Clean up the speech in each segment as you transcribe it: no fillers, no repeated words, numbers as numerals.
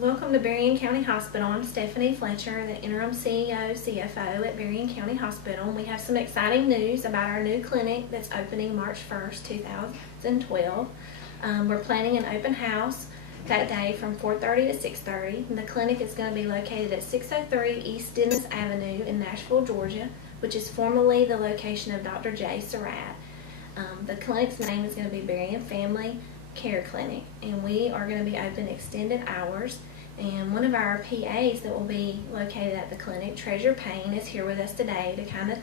Welcome to Berrien County Hospital. I'm Stephanie Fletcher, the interim CEO, CFO at Berrien County Hospital. We have some exciting news about our new clinic that's opening March 1st, 2012. We're planning an open house that day from 4:30 to 6:30. And the clinic is going to be located at 603 East Dennis Avenue in Nashville, Georgia, which is formerly the location of Dr. J. Surratt. The clinic's name is going to be Berrien Family Care Clinic, and we are going to be open extended hours. And one of our PAs that will be located at the clinic, Treasure Payne, is here with us today to kind of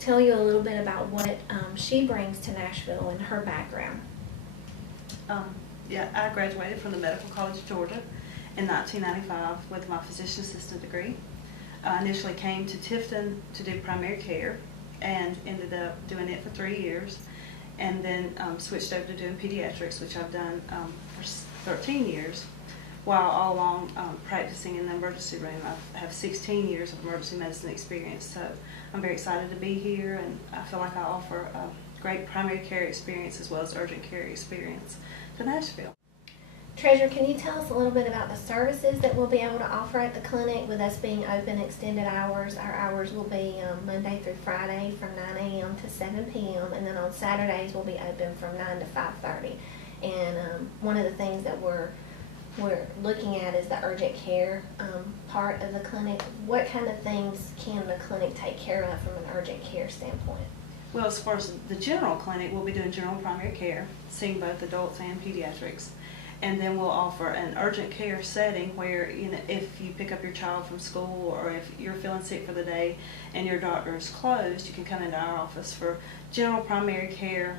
tell you a little bit about what she brings to Nashville and her background. I graduated from the Medical College of Georgia in 1995 with my physician assistant degree. I initially came to Tifton to do primary care and ended up doing it for 3 years, and then switched over to doing pediatrics, which I've done for 13 years, while all along practicing in the emergency room. I have 16 years of emergency medicine experience, so I'm very excited to be here, and I feel like I offer a great primary care experience as well as urgent care experience to Nashville. Treasure, can you tell us a little bit about the services that we'll be able to offer at the clinic with us being open extended hours? Our hours will be Monday through Friday from 9 a.m. to 7 p.m. and then on Saturdays we'll be open from 9 to 5:30. And one of the things that we're looking at is the urgent care part of the clinic. What kind of things can the clinic take care of from an urgent care standpoint? Well, as far as the general clinic, we'll be doing general primary care, seeing both adults and pediatrics. And then we'll offer an urgent care setting where, if you pick up your child from school or if you're feeling sick for the day and your doctor is closed, you can come into our office for general primary care,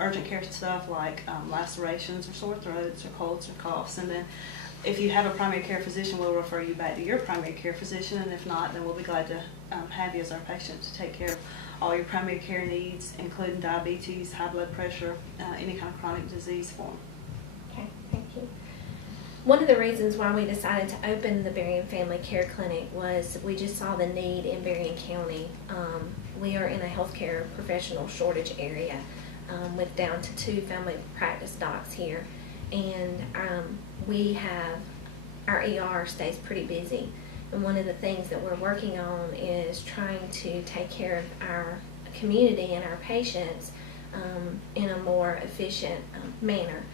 urgent care stuff like lacerations or sore throats or colds or coughs. And then if you have a primary care physician, we'll refer you back to your primary care physician, and if not, then we'll be glad to have you as our patient to take care of all your primary care needs, including diabetes, high blood pressure, any kind of chronic disease form. Okay, thank you. One of the reasons why we decided to open the Berrien Family Care Clinic was we just saw the need in Berrien County. We are in a healthcare professional shortage area with down to 2 family practice docs here, and we have our ER stays pretty busy. And one of the things that we're working on is trying to take care of our community and our patients in a more efficient manner.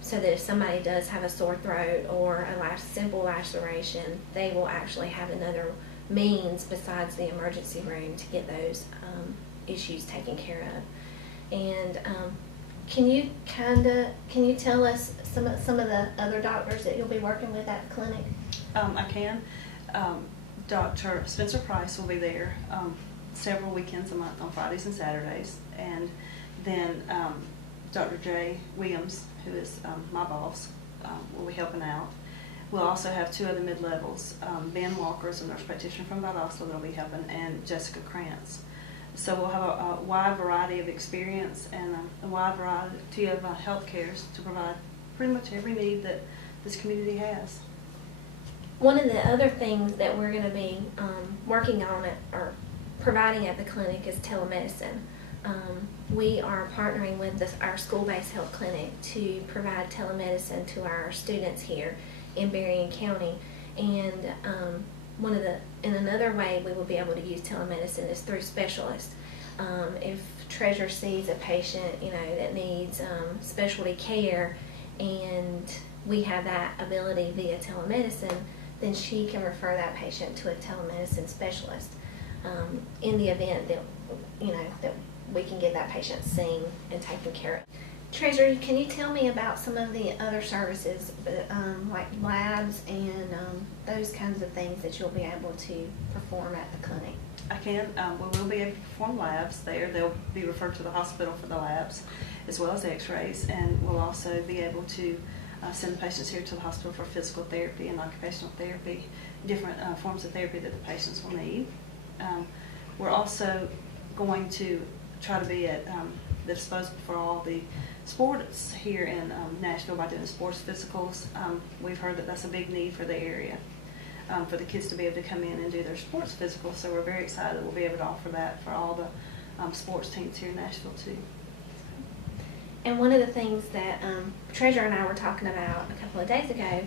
So that if somebody does have a sore throat or a simple laceration, they will actually have another means besides the emergency room to get those issues taken care of. And can you tell us some of the other doctors that you'll be working with at the clinic? I can. Dr. Spencer Price will be there several weekends a month on Fridays and Saturdays, and then Dr. J. Williams, who is my boss, will be helping out. We'll also have 2 other mid-levels. Ben Walker is a nurse practitioner from Valdosta that will be helping, and Jessica Krantz. So we'll have a wide variety of experience and a wide variety of health cares to provide pretty much every need that this community has. One of the other things that we're going to be working on or providing at the clinic is telemedicine. We are partnering with our school-based health clinic to provide telemedicine to our students here in Berrien County. And another way we will be able to use telemedicine is through specialists. If Treasure sees a patient, that needs specialty care, and we have that ability via telemedicine, then she can refer that patient to a telemedicine specialist in the event that that we can get that patient seen and taken care of. Treasure, can you tell me about some of the other services, like labs and those kinds of things that you'll be able to perform at the clinic? I can. We will be able to perform labs there. They'll be referred to the hospital for the labs as well as x-rays, and we'll also be able to send the patients here to the hospital for physical therapy and occupational therapy, different forms of therapy that the patients will need. We're also going to try to be at the disposal for all the sports here in Nashville by doing sports physicals. We've heard that that's a big need for the area, for the kids to be able to come in and do their sports physicals. So we're very excited that we'll be able to offer that for all the sports teams here in Nashville too. And one of the things that Treasure and I were talking about a couple of days ago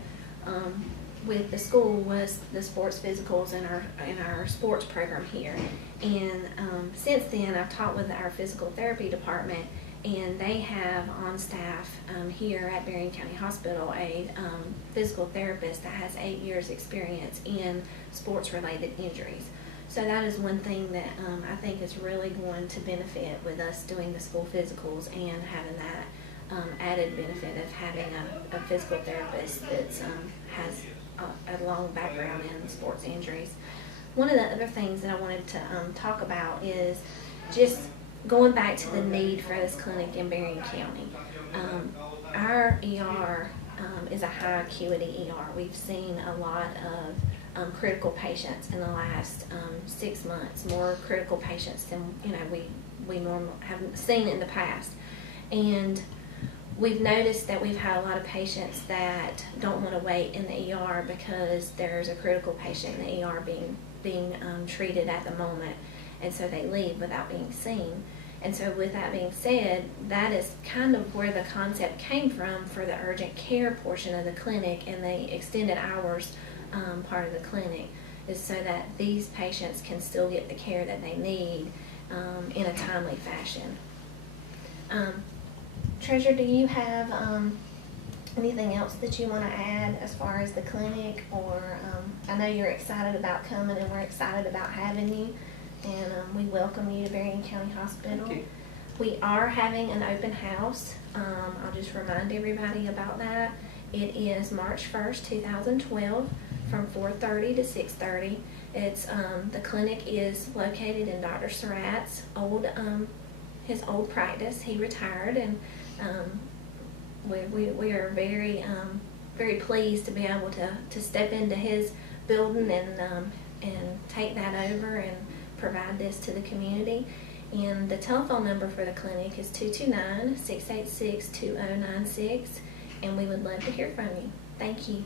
with the school was the sports physicals in our sports program here. And since then, I've talked with our physical therapy department, and they have on staff here at Berrien County Hospital a physical therapist that has 8 years experience in sports-related injuries. So that is one thing that I think is really going to benefit with us doing the school physicals and having that added benefit of having a physical therapist that has a long background in sports injuries. One of the other things that I wanted to talk about is just going back to the need for this clinic in Berrien County. Our ER is a high acuity ER. We've seen a lot of critical patients in the last 6 months, more critical patients than we normally haven't seen in the past. And we've noticed that we've had a lot of patients that don't want to wait in the ER because there's a critical patient in the ER being treated at the moment, and so they leave without being seen. And so with that being said, that is kind of where the concept came from for the urgent care portion of the clinic and the extended hours part of the clinic, is so that these patients can still get the care that they need in a timely fashion. Treasurer, do you have anything else that you want to add as far as the clinic? Or I know you're excited about coming, and we're excited about having you, and we welcome you to Berrien County Hospital. Thank you. We are having an open house. I'll just remind everybody about that. It is March 1st, 2012 from 4:30 to 6:30. It's the clinic is located in Dr. Surratt's his old practice. He retired, and we are very pleased to be able to step into his building and take that over and provide this to the community. And the telephone number for the clinic is 229-686-2096, and we would love to hear from you. Thank you.